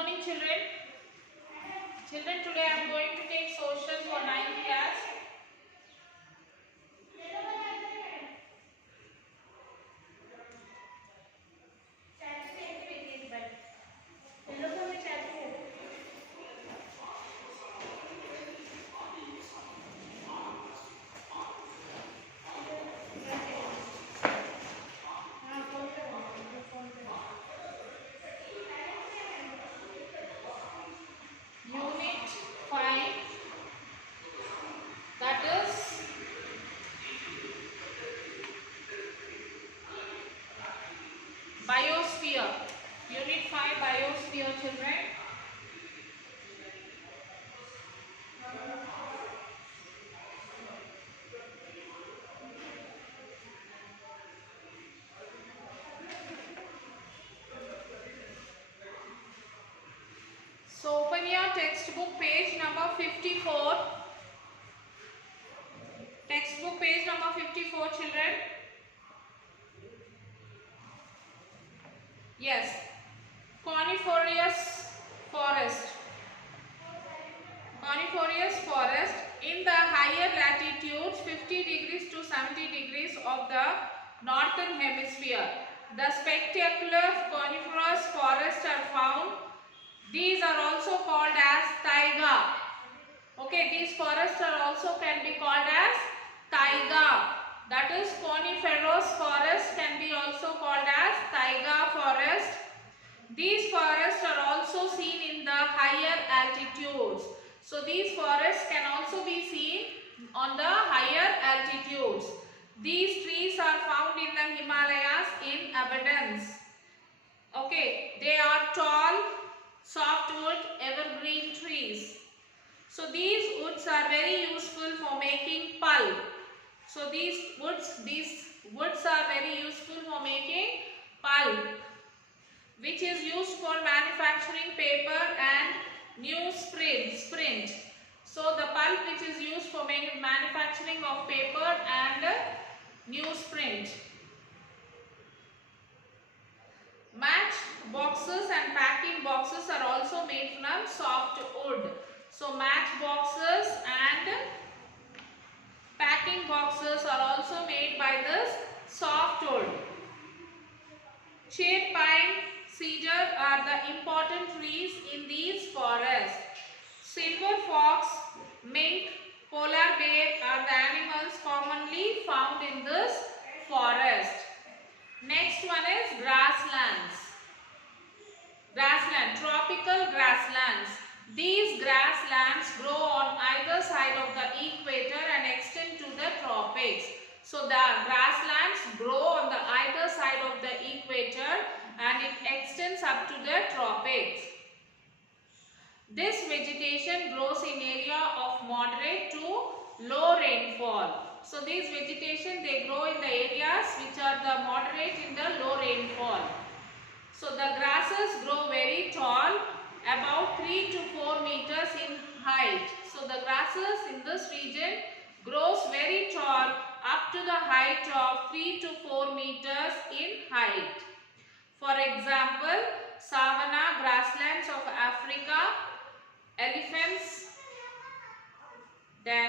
morning, children. Children, today I am going to take social for 9th class. Unit 5, that is Biosphere. Unit 5, Biosphere, children. So open your textbook page number 54. Textbook page number 54, children. Yes. Coniferous forest. Coniferous forest in the higher latitudes 50 degrees to 70 degrees of the northern hemisphere. The spectacular coniferous forests are found. These are also called as taiga. Okay, these forests are also can be called as taiga. That is coniferous forest can be also called as taiga forest. These forests are also seen in the higher altitudes. So these forests can also be seen on the higher altitudes. These trees are found in the Himalayas in abundance. Okay, they are tall, softwood, evergreen trees. So these woods are very useful for making pulp. So these woods are very useful for making pulp, which is used for manufacturing paper and newsprint. So the pulp which is used for manufacturing of paper and newsprint. Match boxes and packing boxes are also made from soft wood. So match boxes and packing boxes are also made by this soft wood. Shade pine, cedar are the important trees in these forests. Silver fox, mink, polar bear are the animals commonly found in this forest. Next one is grasslands. Tropical grasslands. These grasslands grow on either side of the equator and extend to the tropics. So the grasslands grow on the either side of the equator and it extends up to the tropics. This vegetation grows in area of moderate to low rainfall. So these vegetation they grow in the areas which are the moderate in the low rainfall. So the grasses grow very tall, about 3 to 4 meters in height. So the grasses in this region grows very tall up to the height of 3 to 4 meters in height. For example, savanna grasslands of Africa, elephants, then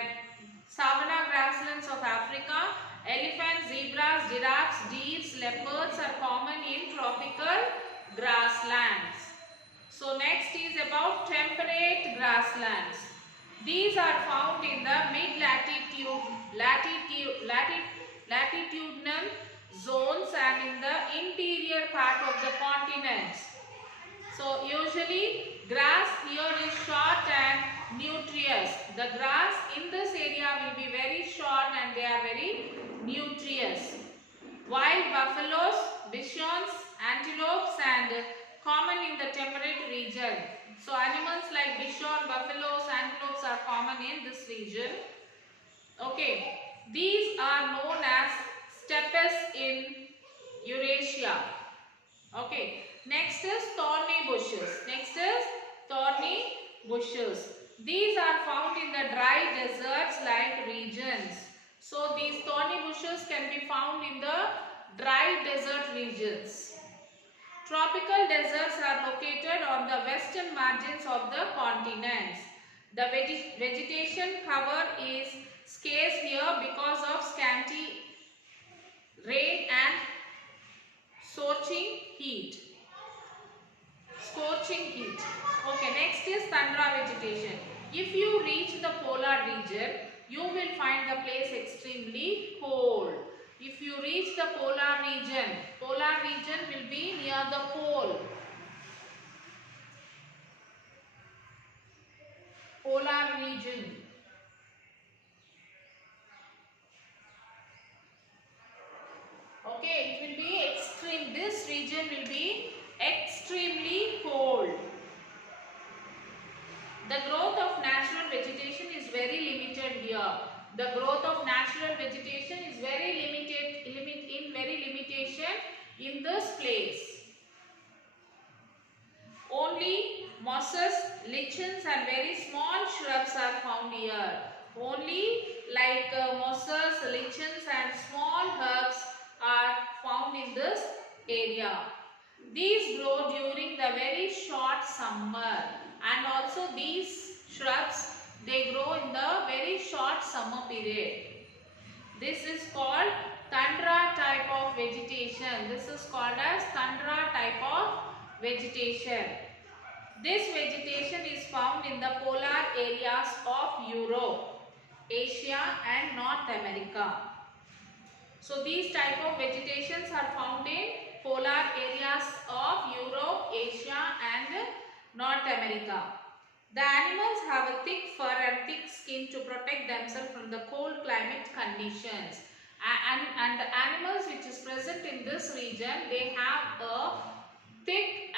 savanna grasslands of Africa, elephants, zebras, giraffes, deers, leopards are common in tropical grasslands. So next is about temperate grasslands. These are found in the latitudinal zones and in the interior part of the continents. So usually grass here is short and nutritious. The grass in this area will be very short and they are very nutritious. Wild buffaloes, bisons, antelopes and common in the temperate region. So animals like bison, buffaloes, antelopes are common in this region. Okay, these are known as steppes in Eurasia. Okay, next is thorny bushes. These are found in the dry deserts like regions. So these thorny bushes can be found in the dry desert regions. Tropical deserts are located on the western margins of the continents. The vegetation cover is scarce here because of scanty rain and scorching heat. Okay, next is tundra vegetation. If you reach the polar region, you will find the place extremely cold. If you reach the polar region will be near the pole. Polar region. Okay, it will be extreme. This region will be extremely cold. The growth of natural vegetation is very limited here. The growth of natural vegetation is very limitation in this place. Only mosses, lichens and very small shrubs are found here. Only like mosses, lichens and small herbs are found in this area. These grow during the very short summer, and also these shrubs, they grow in the very short summer period. This is called tundra type of vegetation. This is called as tundra type of vegetation. This vegetation is found in the polar areas of Europe, Asia and North America. So these type of vegetations are found in polar areas of Europe, Asia and North America. The animals have a thick fur and thick skin to protect themselves from the cold climate conditions. And the animals which is present in this region, they have a thick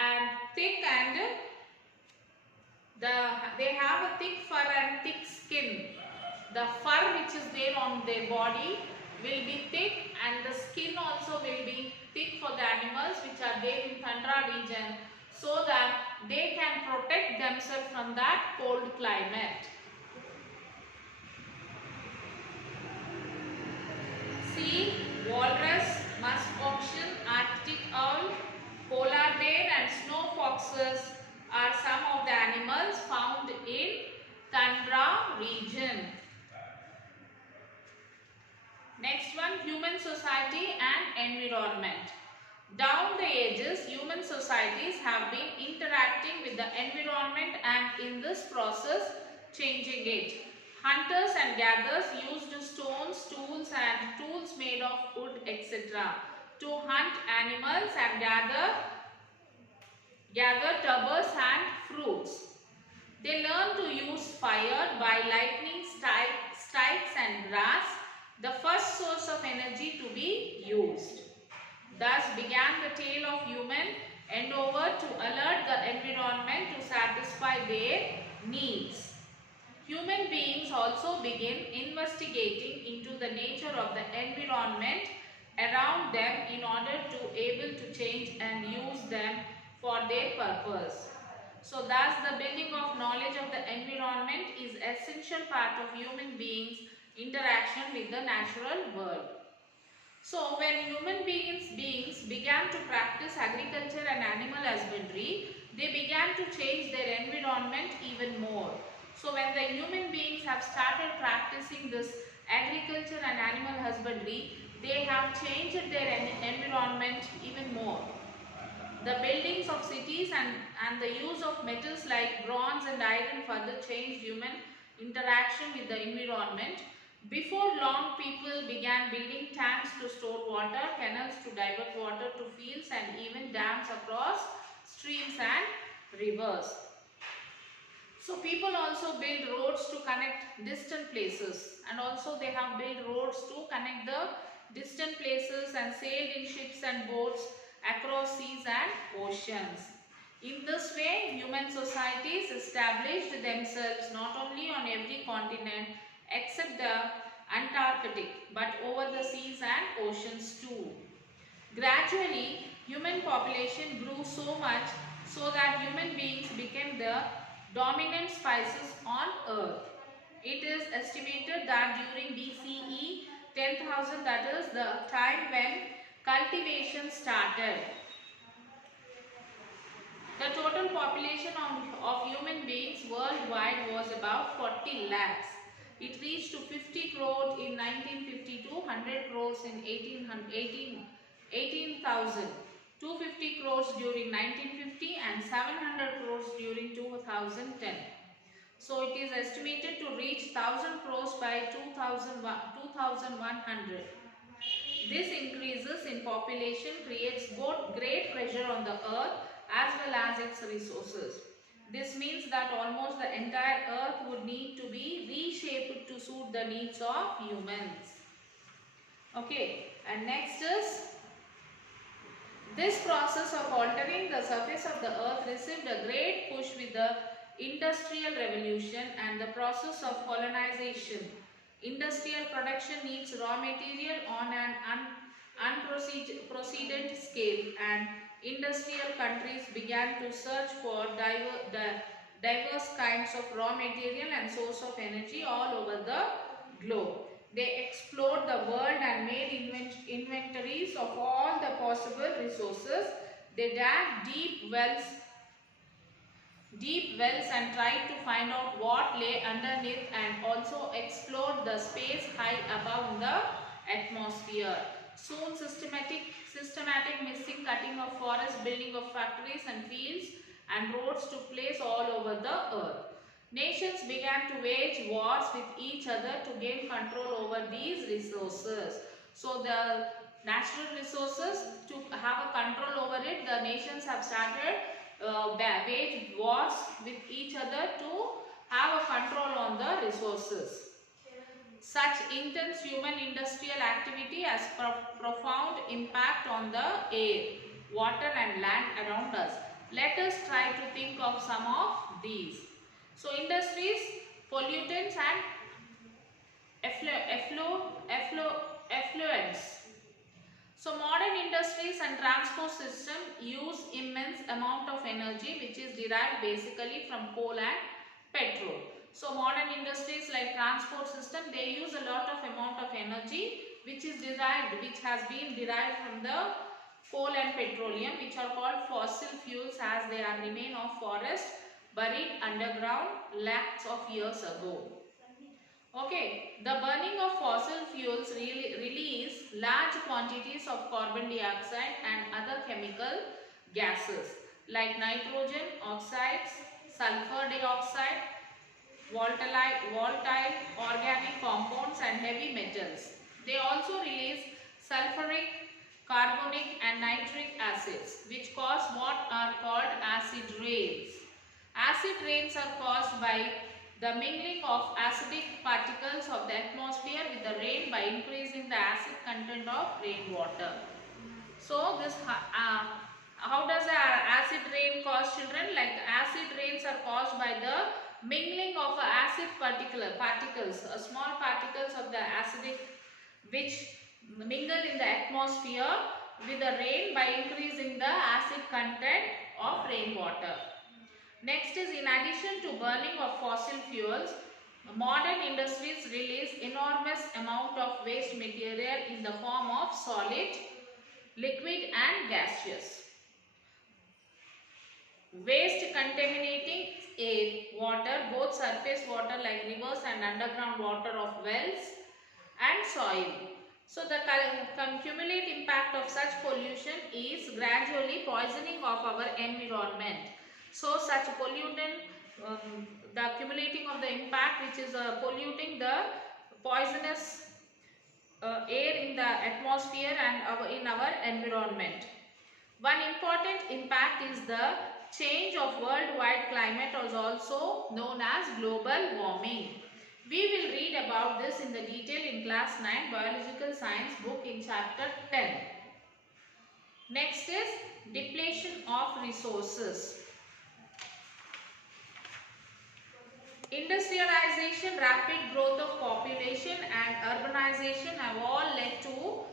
fur and thick skin. The fur which is there on their body will be thick, and the skin also will be thick for the animals which are there in tundra region, so that they can protect themselves from that cold climate. Seal, walrus, musk oxen, Arctic owl, polar bear and snow foxes are some of the animals found in tundra region. Next one, human society and environment. Down the ages, human societies have been interacting with the environment and in this process changing it. Hunters and gatherers used stones, tools and tools made of wood, etc. to hunt animals and gather tubers and fruits. They learned to use fire by lightning sticks and grass, the first source of energy to be used. Thus began the tale of human endeavor to alert the environment to satisfy their needs. Human beings also begin investigating into the nature of the environment around them in order to able to change and use them for their purpose. So thus the building of knowledge of the environment is essential part of human beings' interaction with the natural world. So when human beings began to practice agriculture and animal husbandry, they began to change their environment even more. So when the human beings have started practicing this agriculture and animal husbandry, they have changed their environment even more. The buildings of cities and the use of metals like bronze and iron further changed human interaction with the environment. Before long, people began building tanks to store water, canals to divert water to fields and even dams across streams and rivers. So people also build roads to connect distant places, and also they have built roads to connect the distant places and sailed in ships and boats across seas and oceans. In this way, human societies established themselves not only on every continent except the Antarctic, but over the seas and oceans too. Gradually, human population grew so much so that human beings became the dominant species on earth. It is estimated that during BCE 10,000, that is the time when cultivation started, population of human beings worldwide was about 40 lakhs. It reached to 50 crore in 1952, 100 crores in 18,000, 250 crores during 1950 and 700 crores during 2010. So it is estimated to reach 1000 crores by 2100. This increases in population creates both great pressure on the earth as well as its resources. This means that almost the entire earth would need to be reshaped to suit the needs of humans. Okay, and next is this process of altering the surface of the earth received a great push with the Industrial Revolution and the process of colonization. Industrial production needs raw material on an unprecedented scale, and industrial countries began to search for diverse kinds of raw material and source of energy all over the globe. They explored the world and made inventories of all the possible resources. They dug deep wells and tried to find out what lay underneath, and also explored the space high above the atmosphere. Soon systematic missing cutting of forests, building of factories and fields and roads took place all over the earth. Nations began to wage wars with each other to gain control over these resources. So the natural resources, to have a control over it, the nations have started wage wars with each other to have a control on the resources. Such intense human industrial activity has profound impact on the air, water and land around us. Let us try to think of some of these. So industries, pollutants and effluents. So modern industries and transport system use immense amount of energy which is derived basically from coal and petrol. So modern industries like transport system, they use a lot of amount of energy which has been derived from the coal and petroleum, which are called fossil fuels, as they are remain of forest buried underground lakhs of years ago. Okay, the burning of fossil fuels release large quantities of carbon dioxide and other chemical gases like nitrogen oxides, sulfur dioxide, volatile organic compounds and heavy metals. They also release sulfuric, carbonic and nitric acids, which cause what are called acid rains. Acid rains are caused by the mingling of acidic particles of the atmosphere with the rain by increasing the acid content of rainwater. So this how does acid rain cause, children? Like acid rains are caused by the mingling of acid particles, small particles of the acidic, which mingle in the atmosphere with the rain by increasing the acid content of rainwater. Next is, in addition to burning of fossil fuels, modern industries release enormous amount of waste material in the form of solid, liquid and gaseous. Waste contaminating air, water, both surface water like rivers and underground water of wells and soil. So the cumulative impact of such pollution is gradually poisoning of our environment. So such pollutant, the accumulating of the impact which is polluting the poisonous air in the atmosphere and in our environment. One important impact is the change of worldwide climate, is also known as global warming. We will read about this in the detail in class 9 biological science book in chapter 10. Next is depletion of resources. Industrialization, rapid growth of population and urbanization have all led to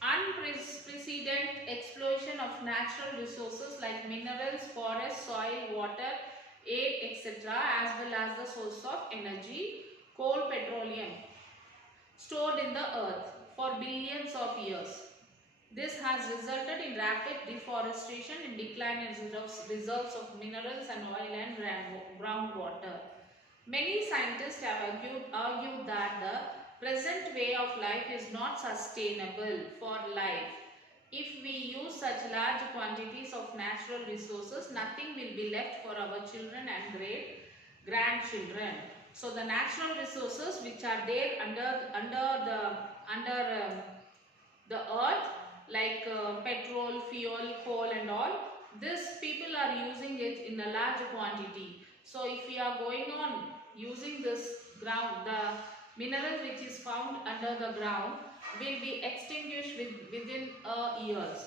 unprecedented exploitation of natural resources like minerals, forests, soil, water, air, etc., as well as the source of energy, coal, petroleum, stored in the earth for billions of years. This has resulted in rapid deforestation and decline in reserves of minerals and oil and groundwater. Many scientists have argued that the present way of life is not sustainable for life. If we use such large quantities of natural resources, nothing will be left for our children and great grandchildren. So the natural resources which are there under the earth, like petrol, fuel, coal and all, this people are using it in a large quantity. So if we are going on using this ground, the mineral which is found under the ground will be extinguished within years.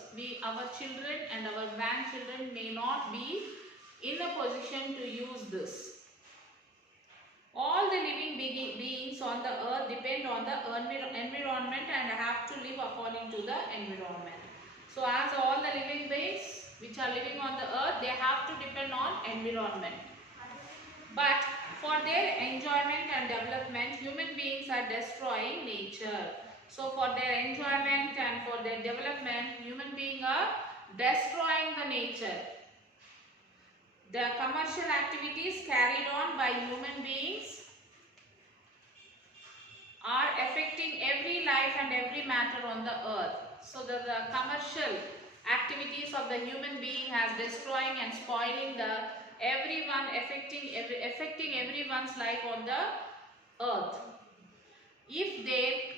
Our children and our grandchildren may not be in a position to use this. All the living beings on the earth depend on the environment and have to live according to the environment. So as all the living beings which are living on the earth, they have to depend on environment. But for their enjoyment and development, human beings are destroying nature. So for their enjoyment and for their development, human beings are destroying the nature. The commercial activities carried on by human beings are affecting every life and every matter on the earth. So the commercial activities of the human being has destroying and spoiling the everyone, affecting everyone's life on the earth. If they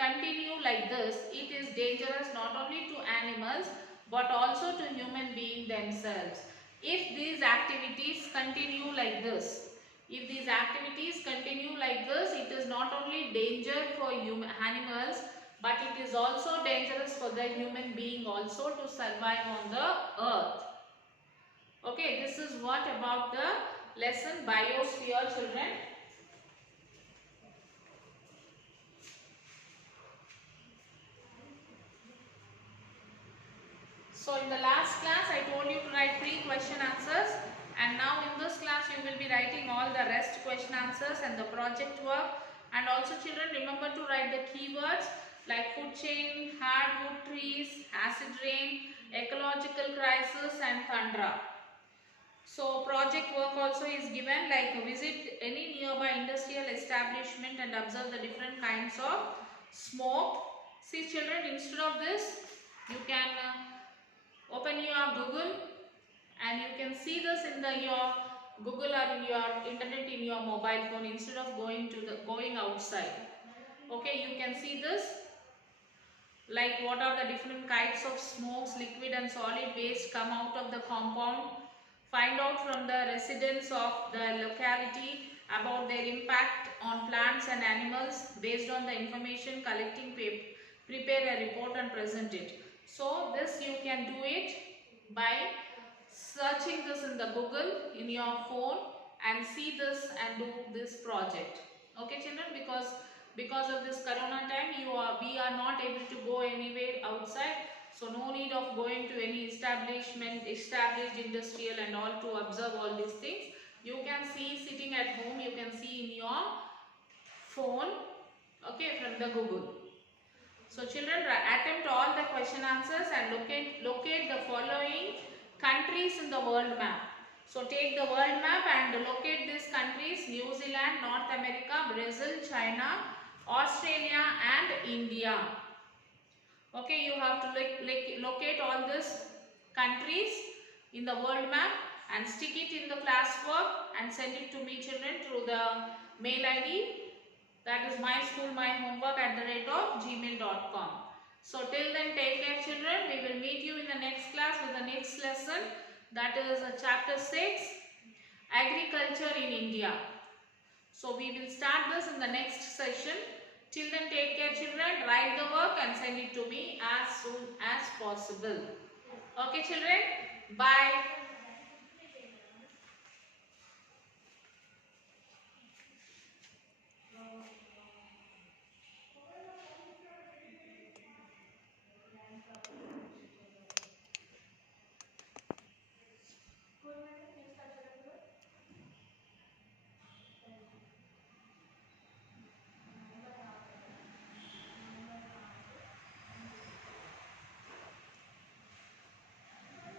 continue like this, it is dangerous not only to animals but also to human beings themselves. If these activities continue like this, it is not only danger for animals, but it is also dangerous for the human being also to survive on the earth. Okay, this is what about the lesson biosphere, children. So in the last class I told you to write 3 question answers, and now in this class you will be writing all the rest question answers and the project work. And also children, remember to write the keywords like food chain, hardwood trees, acid rain, ecological crisis and tundra. So project work also is given, like visit any nearby industrial establishment and observe the different kinds of smoke. See children, instead of this you can open your Google and you can see this in your Google or in your internet in your mobile phone instead of going outside. Okay, you can see this, like what are the different kinds of smokes, liquid and solid waste come out of the compound. Find out from the residents of the locality about their impact on plants and animals. Based on the information collecting, prepare a report and present it. So this you can do it by searching this in the Google in your phone and see this and do this project. Okay children, because of this corona time we are not able to go anywhere outside, so no need of going to any established industrial and all to observe all these things. You can see sitting at home, you can see in your phone, okay, from the Google. So children, attempt all the question answers and locate the following countries in the world map. So take the world map and locate these countries: New Zealand, North America, Brazil, China, Australia and India. Okay, you have to locate all these countries in the world map and stick it in the classwork and send it to me children through the mail ID, that is myschoolmyhomework@gmail.com. So till then, take care children. We will meet you in the next class with the next lesson, that is chapter 6, agriculture in India. So we will start this in the next session. Till then, take care children. Write the work and send it to me as soon as possible. Okay children, bye.